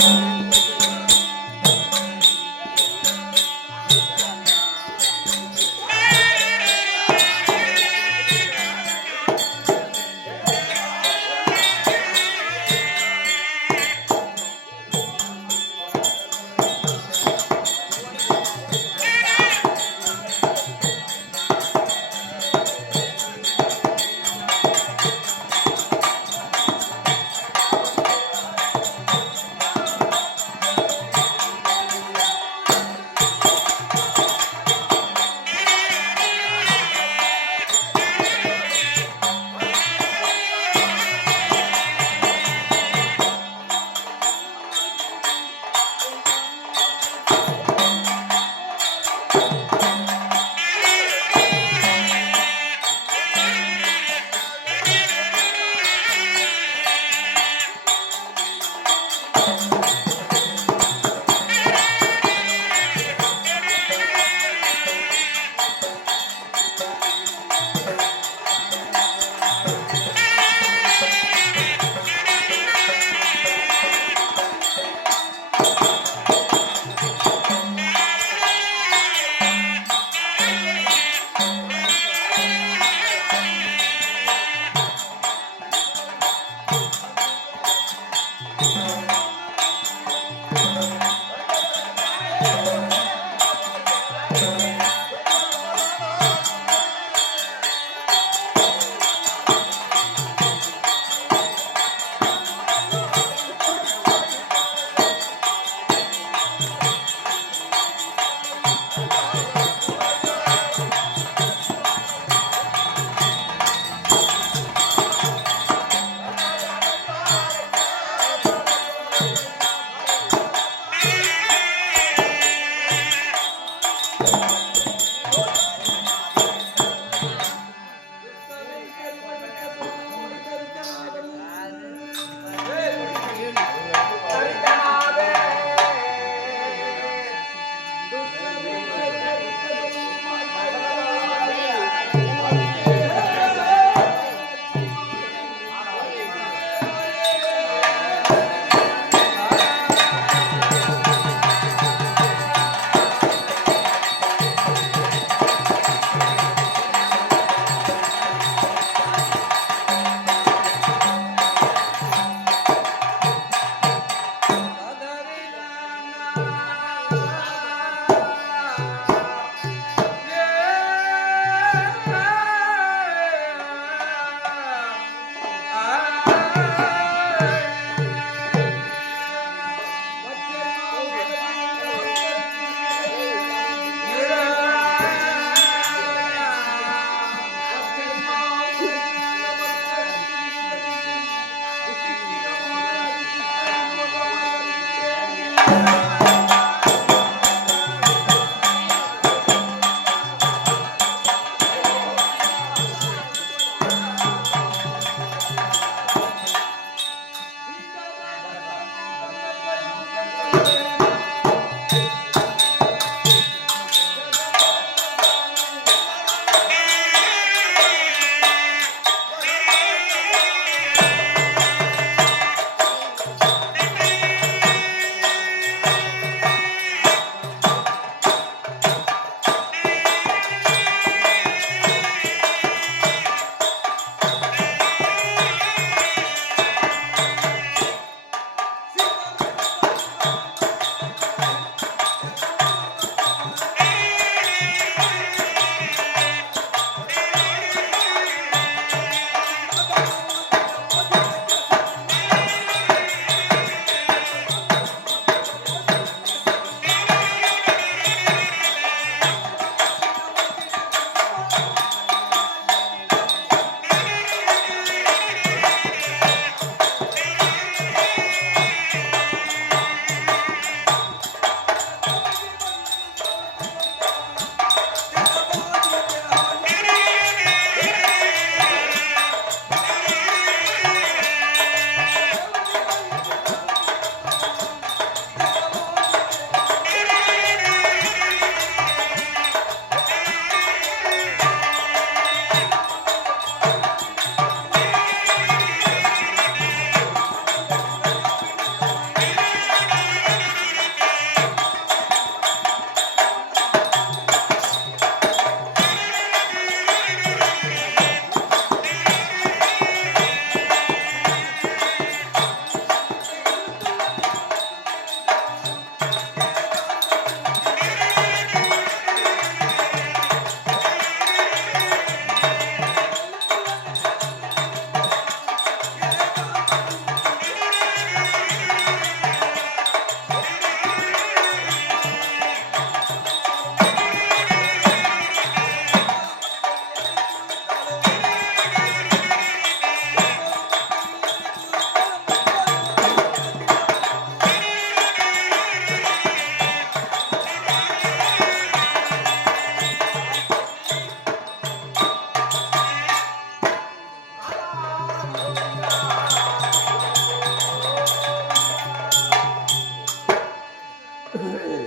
ピッ!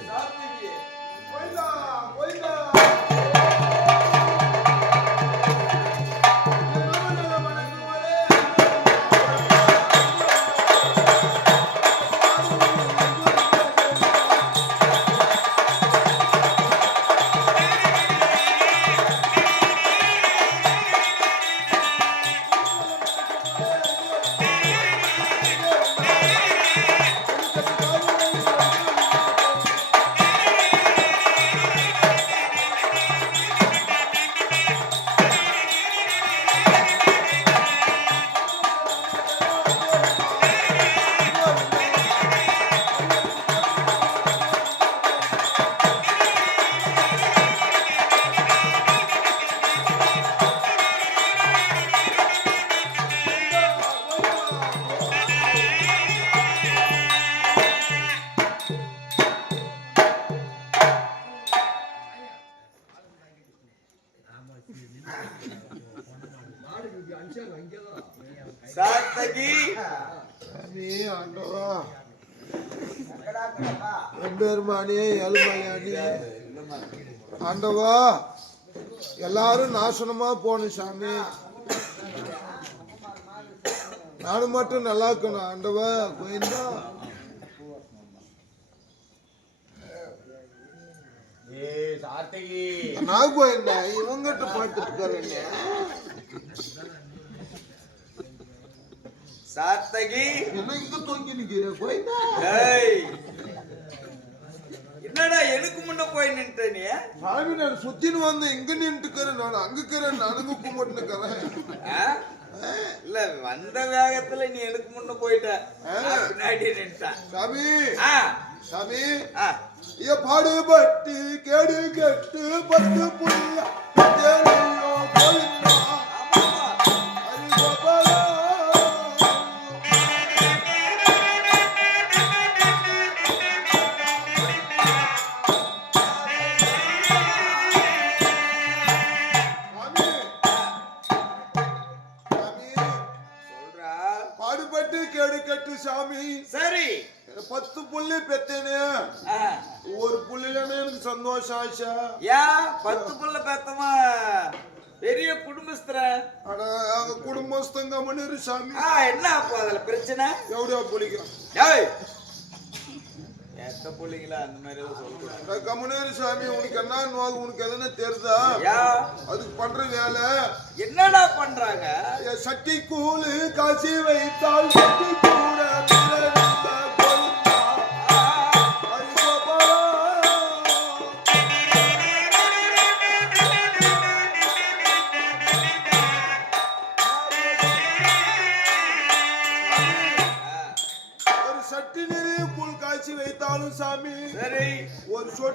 Saat peki. ஆண்டவா எல்லாரும் நாசனமா போகணும் சாமி. நானும் மட்டும் நல்லா இருக்கணும் ஆண்டவா கோயிந்தா நான் கோயிந்தா இவங்கிட்ட பாட்டுட்டு இருக்கிறேன் சாத்தகி என்ன இங்க தொங்கி நிக்கிற? கோயிந்தா என்னடா எனக்கு முன்ன போய் நின்ற நீ? சாமி நான் சுத்தின்னு வந்தேன் இங்க நின்றுக்கிறேன் நான் அங்க இருக்கிறேன் நானுங்க கும்பிட்டுக்கிறேன்? இல்ல வந்த வேகத்துல நீ எனக்கு முன்ன போயிட்ட? பின்னாடி நின்ட்டேன் சாமி சாமி. ஆ. ஐயா பாடுபட்டு கேடு கட்டு பத்து புள்ள தேவையோ யா பத்து புள்ள பெத்தமா. பெரிய குடும்பஸ்தர. அவங்க குடும்பஸ்தங்க மணிரு சாமி. என்ன அப்போ அதுல பிரச்சனை? எவ்வளோ புள்ளிக்கும் ஏய் எத்த புள்ளிங்களா அந்த மாதிரி எல்லாம் சொல்லக்கூடாது. கமனேரு சாமி உனக்கு என்ன நோவு உனக்கு எதுனா தெரியுதா யா. அதுக்கு பண்ற வேலை. என்னடா பண்றாங்க? சட்டி கூழு காசி வைத்தால் சட்டி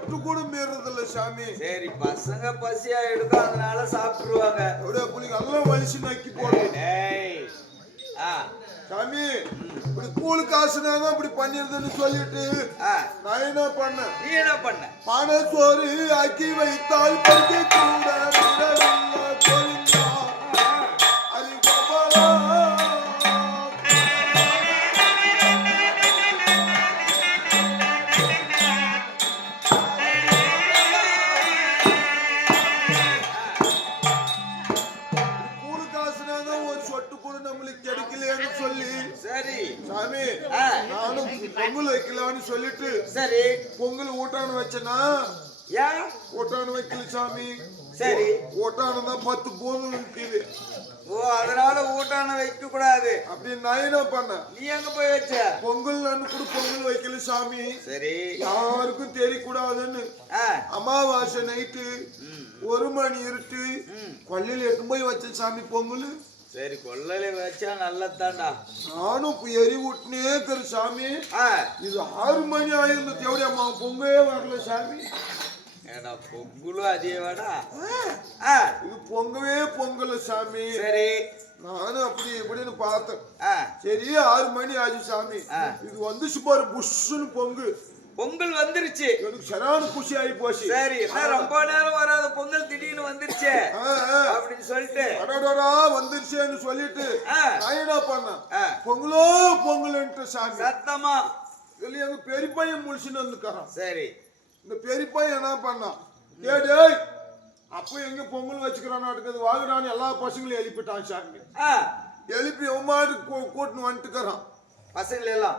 சொட்டு கூட மீறதில்ல சாமி. சரி பசங்க பசியா எடுக்கும் அதனால சாப்பிட்டுருவாங்க. அப்படியே புள்ளிங்க எல்லாம் வலிச்சு நக்கி போடும். சாமி இப்படி கூழ் காசுனாதான் இப்படி பண்ணிருதுன்னு சொல்லிட்டு நான் என்ன பண்ணேன்? நீ என்ன பண்ண? பண சோறு ஆக்கி வைத்தால் கூட ஊட்டான வச்சேனா? யா? ஊட்டான வைக்கல சாமி. சரி. ஊட்டான தான் பத்து போதும் இருக்குது ஓ அதனால ஊட்டான வைக்க கூடாது. அப்படி நான் என்ன பண்ணேன்? நீ எங்க போய் வச்ச? பொங்கல் கூட பொங்கல் வைக்கல சாமி. சரி. யாருக்கும் தெரியக்கூடாதுன்னு. அமாவாசை நைட்டு ஒரு மணி இருட்டு ம். கொல்லையில எடுத்து போய் வச்சேன் சாமி பொங்கல். சரி கொள்ளலை வச்சா நல்லதான்டா நானும் இப்ப எரி விட்டுனே இருக்கிற சாமி. இது ஆறு மணி ஆயிருந்த தேவடி அம்மா பொங்கவே வரல சாமி. ஏடா பொங்கலும் அதே வாடா ஆ. இது பொங்கவே பொங்கல சாமி. சரி. நானும் அப்படி இப்படின்னு பார்த்தேன். சரி ஆறு மணி ஆச்சு சாமி. இது வந்து சும்மா புஷ்ஷுன்னு பொங்கு. பொங்கல் வந்துருச்சு. எனக்கு சரியான குஷி ஆகி போச்சு. சரி ரொம்ப நேரம் வராத பொங்கல் திடீர்னு வந்துருச்சு. அப்படின்னு சொல்லிட்டு. அடடடா வந்துருச்சேன்னு சொல்லிட்டு. நான் என்ன பண்ணேன். பொங்கலோ பொங்கலுன்ட்டு சாமி. சத்தமா. இதுல எங்க பெரியப்பையன் முடிச்சுன்னு வந்துக்கிறான் சரி. இந்த பெரியப்பையன் என்ன பண்ணான்? டேய் டேய் அப்போ எங்க பொங்கல் வச்சுக்கிறான் அடுக்கிறது வாங்குறான்னு எல்லா பசங்களையும் எழுப்பிட்டான் சாமி. எழுப்பி உமாடு கூட்டின்னு வந்துட்டுக்கிறான். பசங்கள் எல்லாம்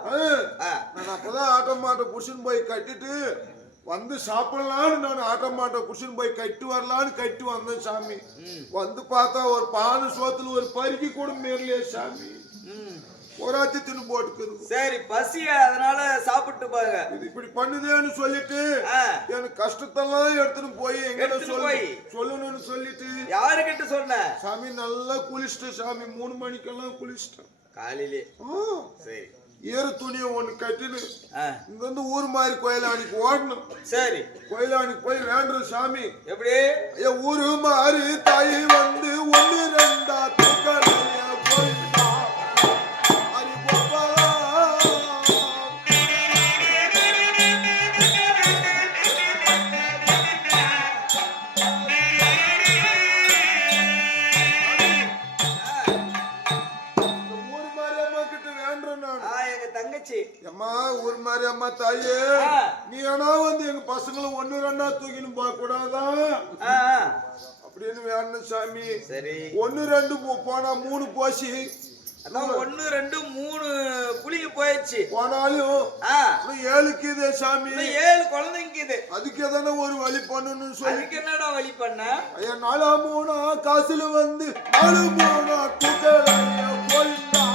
நான் அப்பதான் ஆட்டோ மாட்டை புடிச்சுன்னு போய் கட்டிட்டு வந்து சாப்பிடலான்னு நான் ஆட்டோ மாட்டை புடிச்சுன்னு போய் கட்டி வரலான்னு கட்டி வந்தேன் சாமி. வந்து பார்த்தா ஒரு பானை சோத்துல ஒரு பருக்கி கூட மேரலையே சாமி. ஒராத்தி தின்னு போட்டுக்குது. சரி பசி அதனால சாப்பிட்டு பாருங்க. இது இப்படி பண்ணுதேன்னு சொல்லிட்டு எனக்கு கஷ்டத்தெல்லாம் எடுத்துன்னு போய் எங்க எடுத்துன்னு சொல்லு. சொல்லணும்னு சொல்லிட்டு யாருக்கிட்ட சொன்ன? சாமி நல்லா குளிச்சிட்டேன் சாமி மூணு மணிக்கெல்லாம் குளிச்சிட்டேன். காலையிலே. சரி. ஈர துணியை ஒண்ணு கட்டின்னு ஆ. இங்க வந்து ஊர் மாதிரி கோயிலானிக்கு ஓடணும். சரி. கோயிலானிக்கு போய் வேண்டுறோம் சாமி. எப்படி? ஐயா ஊரு மாறி தாய் வந்து ஒன்னு ரெண்டா தூக்கலைய போயிட்டா. தாயே. நீ ஆனா வந்து எங்க பசங்களும் ஒண்ணு ரெண்டா தூக்கின்னு போக கூடாதா. அப்படின்னு வேணும் சாமி. சரி. ஒண்ணு ரெண்டு போனா மூணு போச்சு. ஒண்ணு ரெண்டு மூணு புலிங்க போயிடுச்சு போனாலும் ஆ. இன்னும் ஏழுக்கு இதே சாமி. ஏழு குழந்தைங்க இது அதுக்கு எதனா ஒரு வழி பண்ணணும்னு சொல்லி. அதுக்கு என்னடா வழி பண்ண? ஐயா நாலா மூணா காசுல வந்து நாலு மூணா தூக்கல போயிட்டா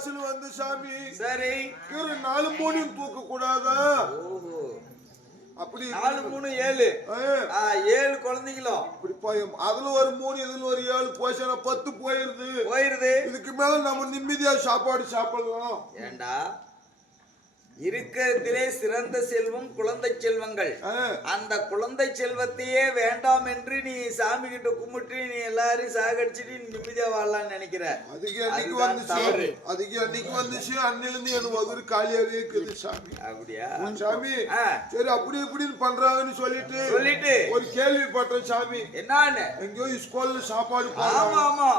காசுல வந்து சாமி. சரி. இவரு நாலு மூணையும் தூக்க கூடாதா அப்படி நாலு மூணு ஏழு. ஏழு குழந்தைங்களும் இப்படி போய் அதுல ஒரு மூணு இதுல ஒரு ஏழு. போச்சுன்னா பத்து போயிருது. போயிருது. இதுக்கு மேல நம்ம நிம்மதியா சாப்பாடு சாப்பிடலாம். ஏண்டா? இருக்கிறதிலே சிறந்த செல்வம் குழந்தை செல்வங்கள். அந்த குழந்தை செல்வத்தையே வேண்டாம் என்று நீ சாமி கிட்ட கும்பிட்டு நீ எல்லாரையும் சாகடிச்சிட்டு நிம்மதியா வாழலாம்னு நினைக்கிற. அதுக்கு அன்னைக்கு வந்துச்சு. அதுக்கு அன்னைக்கு வந்துச்சு. அன்னிலிருந்து என் வகுறு காலியாவே இருக்குது சாமி. அப்படியா? சாமி சரி அப்படி இப்படின்னு பண்றாங்கன்னு சொல்லிட்டு சொல்லிட்டு. ஒரு கேள்விப்பட்டேன் சாமி. என்னான்னு? எங்கேயோ ஸ்கூல்ல சாப்பாடு ஆமா ஆமா.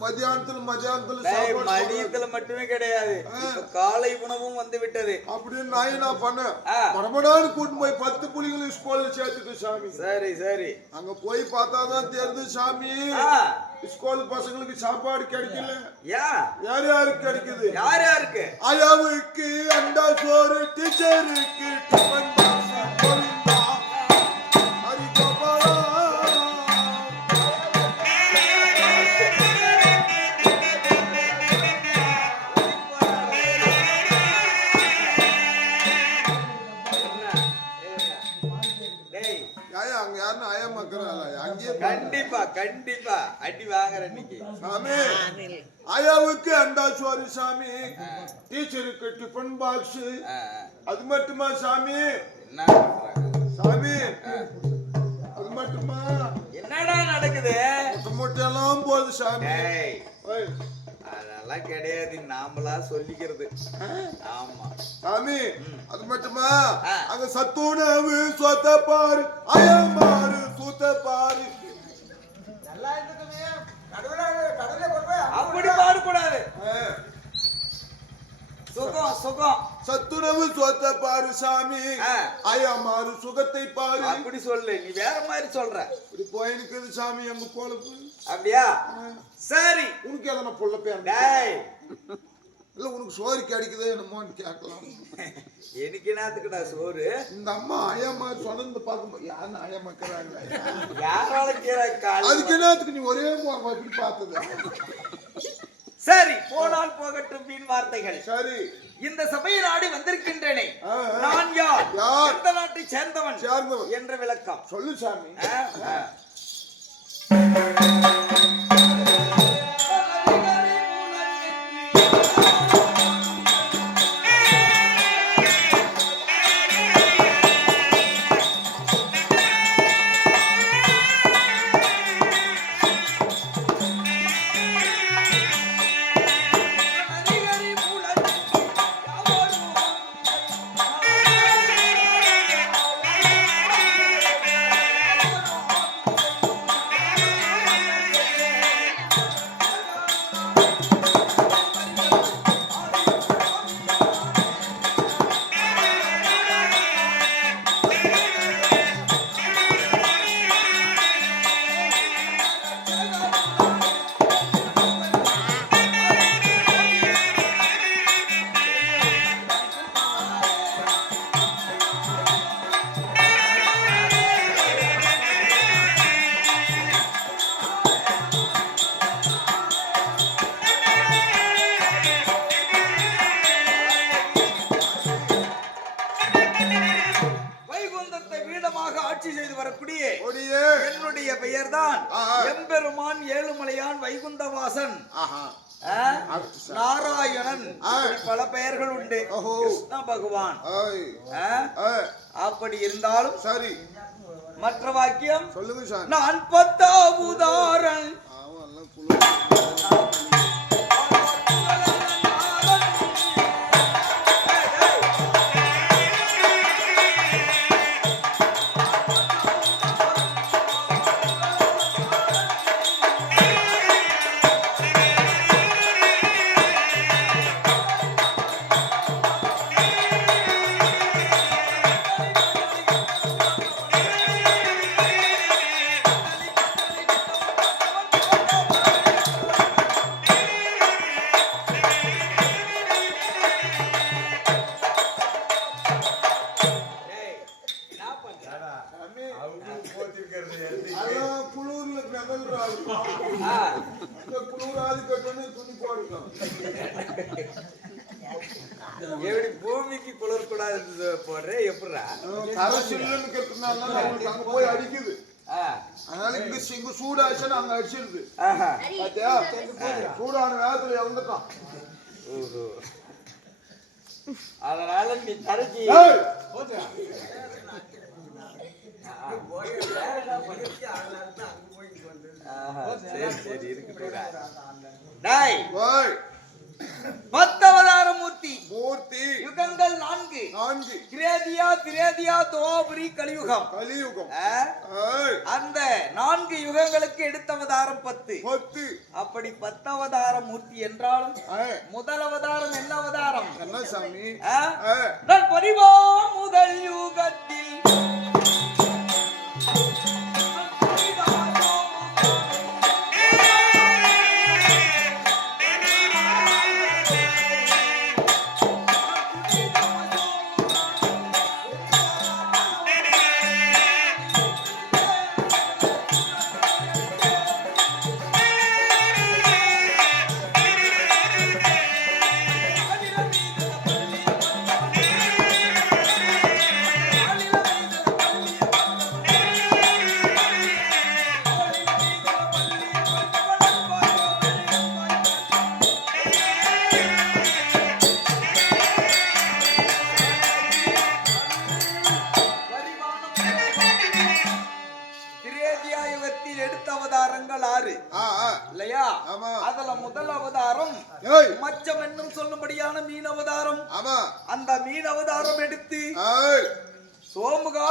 மத்தியானத்துல மத்தியானத்துல டேய், சாப்பாடு போடுறாங்க. மதியத்துல மட்டுமே கிடையாது. காலை உணவும் வந்து விட்டது. அப்படின்னு நான் என்ன பண்ணேன்? ஆ. மரமடான்னு கூட்டு போய் பத்து புள்ளிங்களும் ஸ்கூல்ல சேர்த்துட்டு சாமி. சரி சரி. அங்க போய் பார்த்தாதான் தெரியுது சாமி. ஸ்கூல் பசங்களுக்கு சாப்பாடு கிடைக்கல. யார் யாருக்கு கிடைக்குது? யார் யாருக்கு? அயாவுக்கு அண்டா சோறு டீச்சருக்கு டிஃபன் கண்டிப்பா. அடி வாங்குற இன்னைக்கு சாமி ஆயாவுக்கு அண்டா சோறு சாமி. டீச்சருக்கு டிஃபன் பாக்ஸ். அது மட்டுமா சாமி? என்ன சாமி அது மட்டுமா? என்னடா நடக்குது? முட்டை முட்டையெல்லாம் போகுது சாமி. அதெல்லாம் கிடையாது நாமளா சொல்லிக்கிறது. ஆமா. சாமி அது மட்டுமா. அங்க சத்துணவு சொத்த பாரு அயமாறு சூத்த பாரு அப்படி பாடக்கூடாது. சுகம் சுகம். சத்துணவு சொத்த பாரு சாமி. ஆ. அயமாறு சுகத்தை பாரு. அப்படி சொல்லு. நீ வேற மாதிரி சொல்ற. இப்படி போயிருக்குது சாமி எங்க பொழப்பு அப்படியா? சரி. உனக்கு எதனா டேய். இல்ல உனக்கு சோறு கிடைக்குதோ என்னமோன்னு கேட்கலாம். எனக்கு என்னத்துக்குடா சோறு? இந்த அம்மா அயமா சொன்னது பார்க்கும்போது யாருன்னு அயமாக்குறாங்க யாரால அதுக்கு என்னத்துக்கு நீ ஒரே முறை இப்படி பார்த்தது? சரி போனால் போகட்டும் வீண் வார்த்தைகள். சரி. இந்த சபையை நாடி வந்திருக்கின்றேனே. நான் யார்? யார்? எந்த நாட்டை சேர்ந்தவன் சேர்ந்தவன். என்ற விளக்கம். சொல்லு சாமி. போய் அடிக்குது அதனால இங்க இங்க சூடாச்சுன்னா அங்க அடிச்சிருது. பாத்தியா சூடான வேகத்துல இறந்துட்டான். அதனால நீ தரைக்கு சரி சரி இருக்கட்டும்டா. பத்தவதார மூர்த்தி. மூர்த்தி யுகங்கள் நான்கு. நான்கு. திரேதியா திரேதியா தோபுரி கலியுகம். கலியுகம். அந்த நான்கு யுகங்களுக்கு எடுத்த அவதாரம் பத்து. பத்து. அப்படி பத்தவதார மூர்த்தி என்றாலும் ஏய், முதல் அவதாரம் என்ன அவதாரம் என்ன சாமி நான் பரிவா முதல் யுகத்தில்.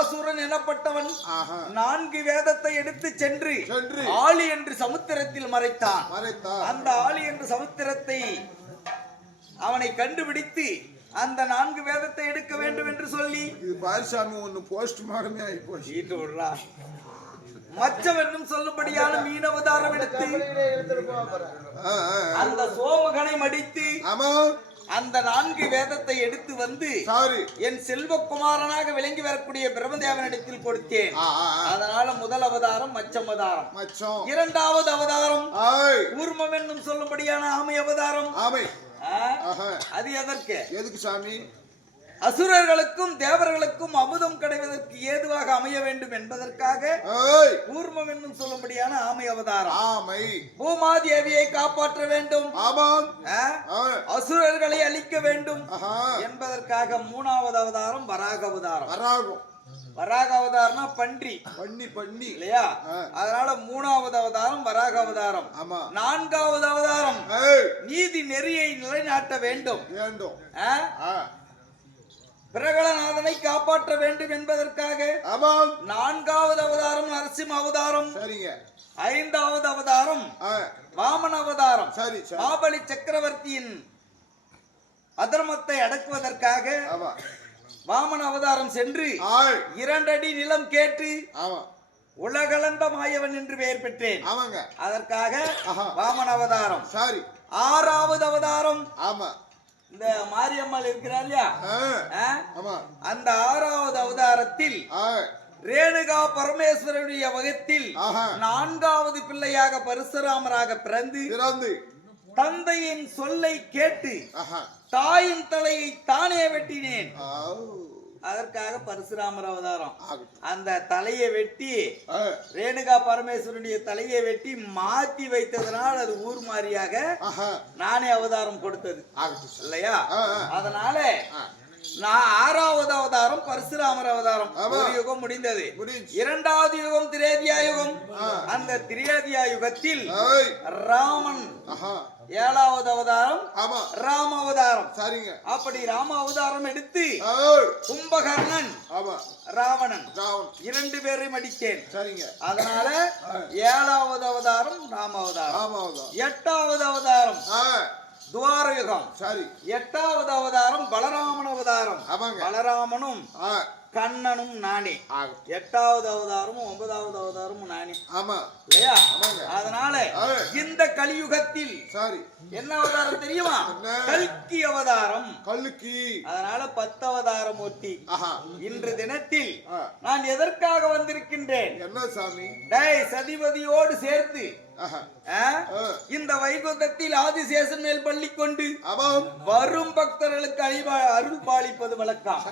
சோமுகாசுரன் எனப்பட்டவன் நான்கு வேதத்தை எடுத்து சென்று ஆளி என்று சமுத்திரத்தில் மறைத்தான். அந்த ஆளி என்ற சமுத்திரத்தை அவனை கண்டுபிடித்து அந்த நான்கு வேதத்தை எடுக்க வேண்டும் என்று சொல்லி இது பாரிசாமி ஒண்ணு போஸ்ட் மாடமே ஆகி போச்சு என்னும் சொல்லும்படியான மீன் அவதாரம் எடுத்து. அந்த சோமகனை மடித்து ஆமா அந்த நான்கு வேதத்தை எடுத்து வந்து சாரி. என் செல்வகுமாரனாக விளங்கி வரக்கூடிய பிரம்மதேவனிடத்தில் கொடுத்தேன். அதனால முதல் அவதாரம் மச்சம் அவதாரம். மச்சம். இரண்டாவது அவதாரம் ஆய். கூர்மம் என்னும் சொல்லும்படியான ஆமை அவதாரம். ஆமை. அது எதற்கு? எதுக்கு சாமி? அசுரர்களுக்கும் தேவர்களுக்கும் அமுதம் கிடைவதற்கு ஏதுவாக அமைய வேண்டும் என்பதற்காக கூர்மம் என்னும் சொல்லும்படியான ஆமை அவதாரம். ஆமை. பூமாதேவியை காப்பாற்ற வேண்டும். ஆமாம். அசுரர்களை அழிக்க வேண்டும். என்பதற்காக மூணாவது அவதாரம் வராக அவதாரம். வராகும். வராக அவதாரம்னா பன்றி. பண்ணி பண்ணி இல்லையா. அதனால மூணாவது அவதாரம் வராக அவதாரம். ஆமா. நான்காவது அவதாரம். நீதி நெறியை நிலைநாட்ட வேண்டும். வேண்டும். பிரகலநாதனை காப்பாற்ற வேண்டும் என்பதற்காக ஆமாம். நான்காவது அவதாரம் நரசிம்ம அவதாரம். சரிங்க. ஐந்தாவது அவதாரம் வாமன அவதாரம். சரி மாபலி சக்கரவர்த்தியின் அதர்மத்தை அடக்குவதற்காக வாமன அவதாரம் சென்று இரண்டடி நிலம் கேட்டு ஆமா. உலகளந்த மாயவன் என்று பெயர் பெற்றேன். ஆமாங்க. அதற்காக. வாமன அவதாரம். சாரி. ஆறாவது அவதாரம். ஆமா. இந்த மாரியம்மாள் இருக்கிறார் இல்லையா? அந்த ஆறாவது அவதாரத்தில் ரேணுகா பரமேஸ்வரனுடைய வகத்தில் நான்காவது பிள்ளையாக பரசுராமராக பிறந்து பிறந்து. தந்தையின் சொல்லை கேட்டு தாயின் தலையை தானே வெட்டினேன். அதற்காக பரசுராமர் அவதாரம். அந்த தலையை வெட்டி ரேணுகா பரமேஸ்வரனுடைய தலையை வெட்டி மாத்தி வைத்ததனால் அது ஊர் மாறியாக நானே அவதாரம் கொடுத்தது. இல்லையா. அதனால நான் ஆறாவது அவதாரம் பரசுராமர் அவதாரம். ஒரு யுகம் முடிந்தது. இரண்டாவது யுகம் திரேதியா யுகம். அந்த திரேதியா யுகத்தில் ராமன் ஏழாவது அவதாரம் ஆமா. ராம அவதாரம். சரிங்க. அப்படி ராம அவதாரம் எடுத்து கும்பகர்ணன் ஆமா. ராவணன் இரண்டு பேரையும் அடித்தேன். சரிங்க. அதனால ஏழாவது அவதாரம் ராம அவதாரம். எட்டாவது அவதாரம். ஆ துவார யுகம் சரி. எட்டாவது அவதாரம் பலராமன் அவதாரம். ஆமாங்க. பலராமனும் கண்ணனும் நானே எட்டாவது அவதாரமும் ஒன்பதாவது அவதாரமும் நானே ஆமா. இல்லையா. அதனால. இந்த கலியுகத்தில் சரி. என்ன அவதாரம் தெரியுமா? கல்கி அவதாரம். கல்லுக்கி அதனால பத்து அவதார மூர்த்தி ஆஹா. இன்று தினத்தில். நான் எதற்காக வந்திருக்கின்றேன்? என்ன சாமி? டேய் சதிபதியோடு சேர்த்து. இந்த வைகுந்தத்தில் ஆதிசேஷன் மேல் பள்ளி கொண்டு வரும் பக்தர்களுக்கு அருள் பாலிப்பது வழக்கம்.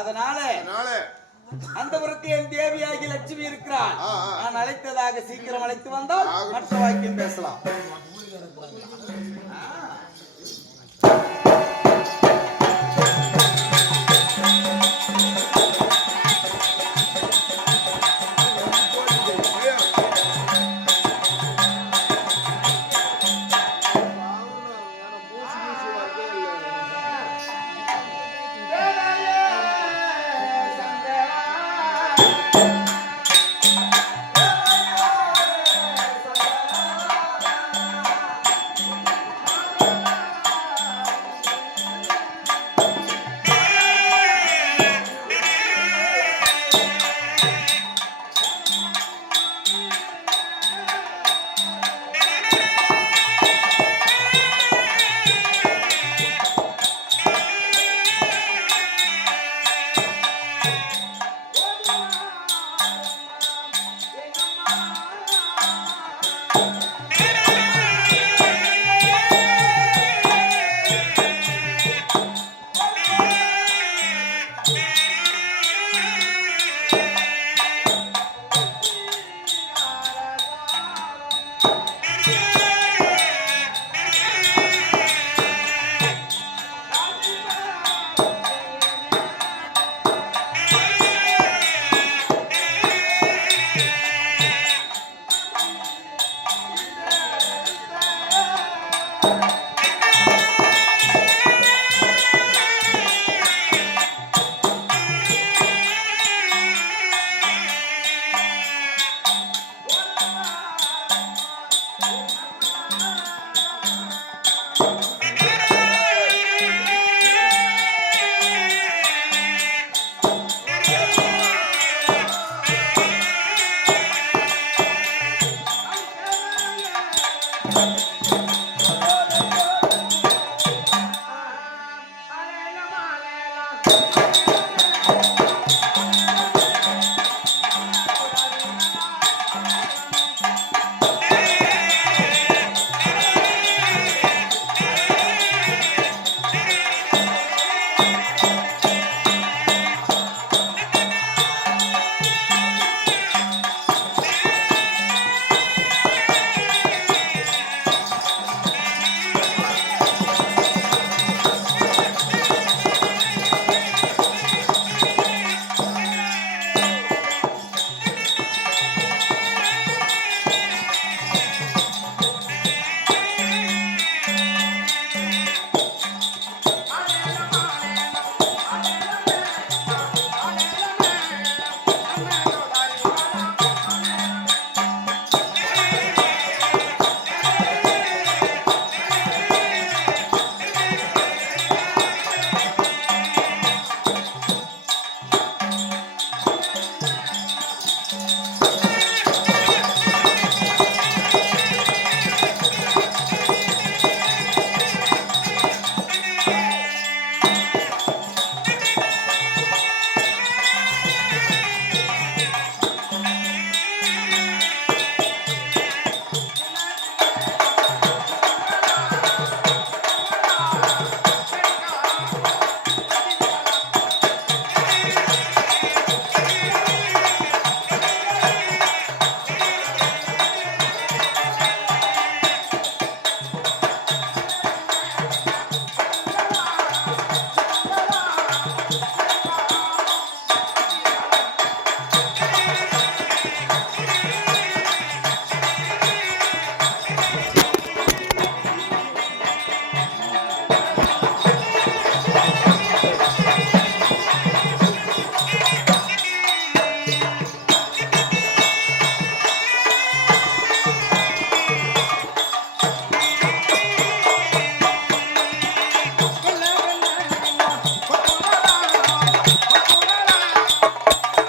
அதனால அந்த புறத்தில் என் தேவியாகி லட்சுமி இருக்கிறாள். நான் அழைத்ததாக சீக்கிரம் அழைத்து வந்தால். மற்ற வாக்கியம் பேசலாம்.